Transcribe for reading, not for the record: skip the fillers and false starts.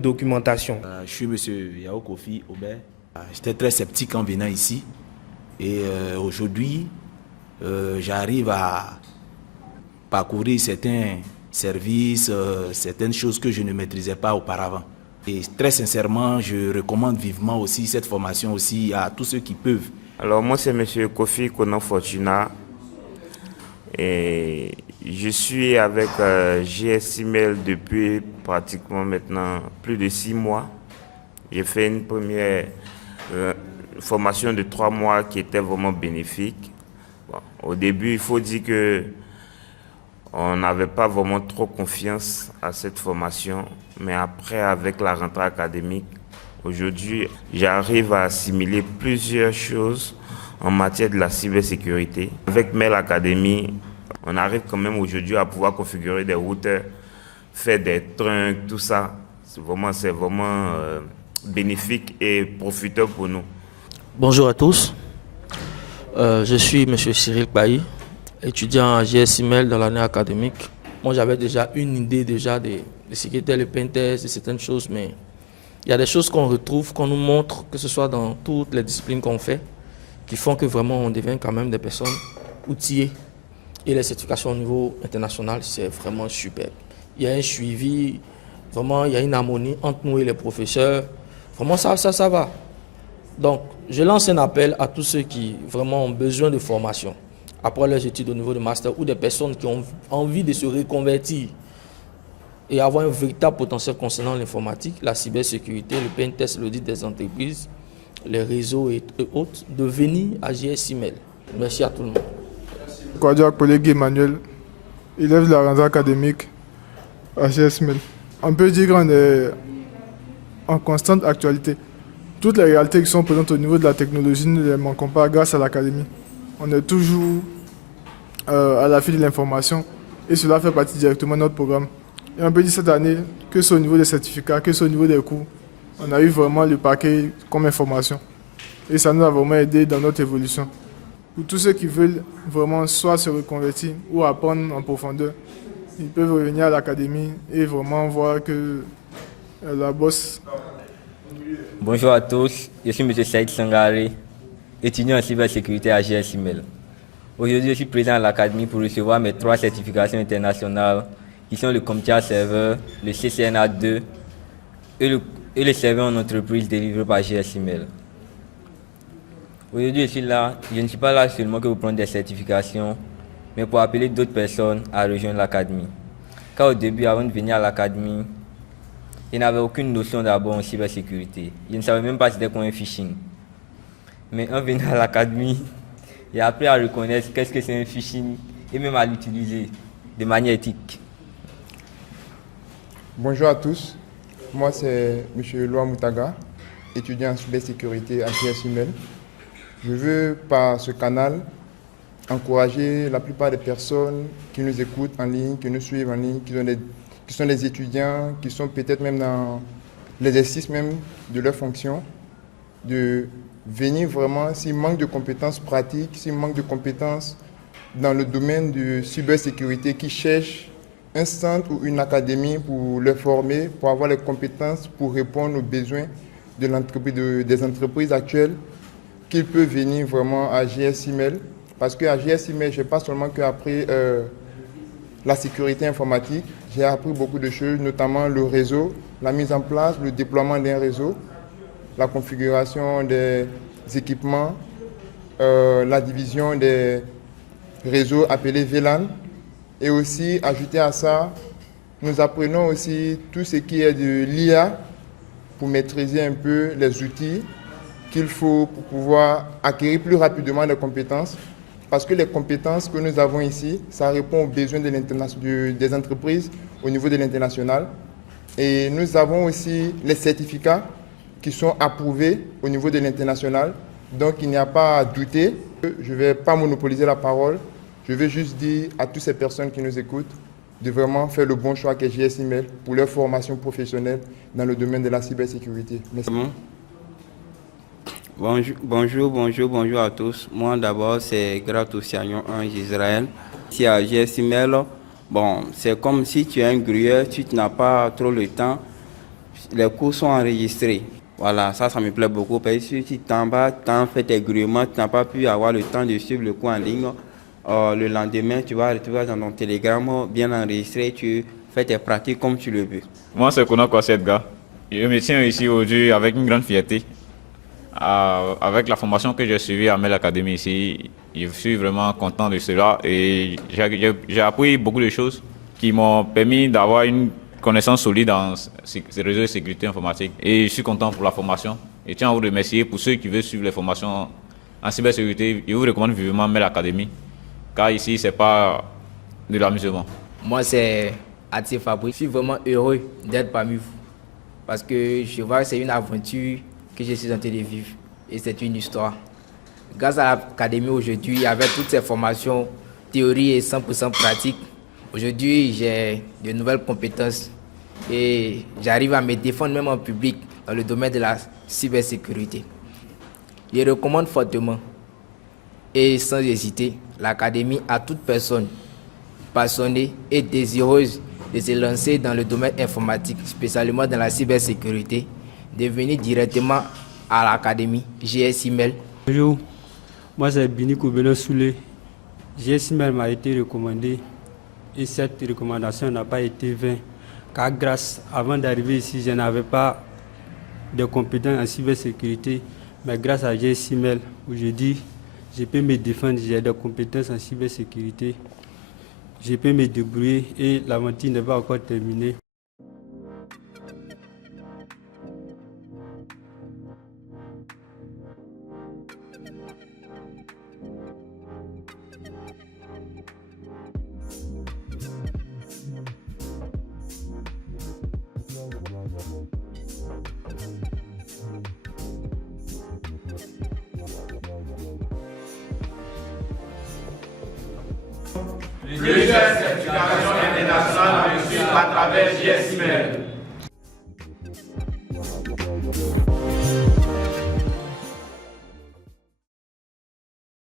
Documentation. Je suis monsieur Yao Kofi Aubert. J'étais très sceptique en venant ici. Et aujourd'hui, j'arrive à parcourir certains services, certaines choses que je ne maîtrisais pas auparavant. Et très sincèrement, je recommande vivement aussi cette formation aussi à tous ceux qui peuvent. Alors moi c'est monsieur Kofi Konan Fortuna et je suis avec JS Email depuis pratiquement maintenant plus de 6 mois. J'ai fait une première formation de 3 mois qui était vraiment bénéfique. Bon, au début, il faut dire que on n'avait pas vraiment trop confiance à cette formation, mais après, avec la rentrée académique, aujourd'hui, j'arrive à assimiler plusieurs choses en matière de la cybersécurité. Avec Mail Academy, on arrive quand même aujourd'hui à pouvoir configurer des routeurs, faire des trunks, tout ça. C'est vraiment bénéfique et profitable pour nous. Bonjour à tous, je suis M. Cyril Bailly, étudiant à JSML dans l'année académique. Moi j'avais déjà une idée de ce qu'était le pentest, de certaines choses, mais il y a des choses qu'on retrouve, qu'on nous montre, que ce soit dans toutes les disciplines qu'on fait, qui font que vraiment on devient quand même des personnes outillées. Et les certifications au niveau international, c'est vraiment super. Il y a un suivi, vraiment il y a une harmonie entre nous et les professeurs. Vraiment ça va. Donc, je lance un appel à tous ceux qui vraiment ont besoin de formation après leurs études au niveau de master ou des personnes qui ont envie de se reconvertir et avoir un véritable potentiel concernant l'informatique, la cybersécurité, le pentest, l'audit des entreprises, les réseaux et autres, de venir à JS Email. Merci à tout le monde. Kouadia collègue Emmanuel, élève de la rentrée académique à JS Email. On peut dire qu'on est en constante actualité. Toutes les réalités qui sont présentes au niveau de la technologie, ne les manquons pas grâce à l'académie. On est toujours à la file de l'information et cela fait partie directement de notre programme. Et on peut dire cette année, que ce soit au niveau des certificats, que ce soit au niveau des cours, on a eu vraiment le paquet comme information. Et ça nous a vraiment aidé dans notre évolution. Pour tous ceux qui veulent vraiment soit se reconvertir ou apprendre en profondeur, ils peuvent revenir à l'académie et vraiment voir que la bosse. Bonjour à tous, je suis M. Saïd Sangare, étudiant en cybersécurité à JS Email. Aujourd'hui, je suis présent à l'Académie pour recevoir mes 3 certifications internationales qui sont le CompTIA Server, le CCNA2 et le serveur en entreprise délivré par JS Email. Aujourd'hui, je suis là, je ne suis pas là seulement que pour prendre des certifications, mais pour appeler d'autres personnes à rejoindre l'Académie. Car au début, avant de venir à l'Académie, je n'avais aucune notion d'abord en cybersécurité. Je ne savais même pas c'était quoi un phishing. Mais en venant à l'académie, j'ai appris à reconnaître qu'est-ce que c'est un phishing et même à l'utiliser de manière éthique. Bonjour à tous, moi c'est M. Loa Moutaga, étudiant en cybersécurité à JS Email. Je veux par ce canal encourager la plupart des personnes qui nous écoutent en ligne, qui nous suivent en ligne, qui sont des étudiants, qui sont peut-être même dans l'exercice même de leur fonction, de venir vraiment, s'ils manquent de compétences pratiques, s'ils manquent de compétences dans le domaine de cybersécurité, qui cherchent un centre ou une académie pour les former, pour avoir les compétences pour répondre aux besoins des entreprises actuelles, qu'ils peuvent venir vraiment à JS Email. Parce qu'à JS Email, je n'ai pas seulement qu'après la sécurité informatique, j'ai appris beaucoup de choses, notamment le réseau, la mise en place, le déploiement d'un réseau, la configuration des équipements, la division des réseaux appelés VLAN. Et aussi, ajouté à ça, nous apprenons aussi tout ce qui est de l'IA pour maîtriser un peu les outils qu'il faut pour pouvoir acquérir plus rapidement des compétences. Parce que les compétences que nous avons ici, ça répond aux besoins des entreprises au niveau de l'international. Et nous avons aussi les certificats qui sont approuvés au niveau de l'international. Donc il n'y a pas à douter. Je ne vais pas monopoliser la parole. Je vais juste dire à toutes ces personnes qui nous écoutent de vraiment faire le bon choix qu'est JS Email pour leur formation professionnelle dans le domaine de la cybersécurité. Merci. Bonjour à tous. Moi d'abord c'est Grato Siagnon 1 Israël. Ici à JS Email, bon, c'est comme si tu es un gruyère, tu n'as pas trop le temps. les cours sont enregistrés. Voilà, ça me plaît beaucoup. Parce que si tu en bas, tu as fait tes gréements, tu n'as pas pu avoir le temps de suivre le cours en ligne. Le lendemain, tu vas retrouver dans ton télégramme bien enregistré, tu fais tes pratiques comme tu le veux. Moi, c'est Kono Kwasi Edgar. Je me tiens ici aujourd'hui avec une grande fierté. Avec la formation que j'ai suivie à Mel Academy ici, je suis vraiment content de cela et j'ai appris beaucoup de choses qui m'ont permis d'avoir une connaissance solide en ces réseaux de sécurité informatique. Et je suis content pour la formation. Et tiens à vous remercier pour ceux qui veulent suivre les formations en cybersécurité. Je vous recommande vivement Mel Academy, car ici, ce n'est pas de l'amusement. Moi, c'est Atif Fabrice. Je suis vraiment heureux d'être parmi vous parce que je vois que c'est une aventure que je suis en train de vivre et c'est une histoire. Grâce à l'académie aujourd'hui, avec toutes ces formations, théorie et 100% pratique, aujourd'hui j'ai de nouvelles compétences et j'arrive à me défendre même en public dans le domaine de la cybersécurité. Je recommande fortement et sans hésiter l'académie à toute personne passionnée et désireuse de se lancer dans le domaine informatique, spécialement dans la cybersécurité, de venir directement à l'académie GSIMEL. Bonjour, moi c'est Bini Koubelo Soulé. GSIMEL m'a été recommandé et cette recommandation n'a pas été vaine car avant d'arriver ici, je n'avais pas de compétences en cybersécurité, mais grâce à GSIMEL, aujourd'hui, je peux me défendre, j'ai des compétences en cybersécurité, je peux me débrouiller et l'aventure n'est pas encore terminée. Plusieurs certifications internationales reçues à travers GSIMEL.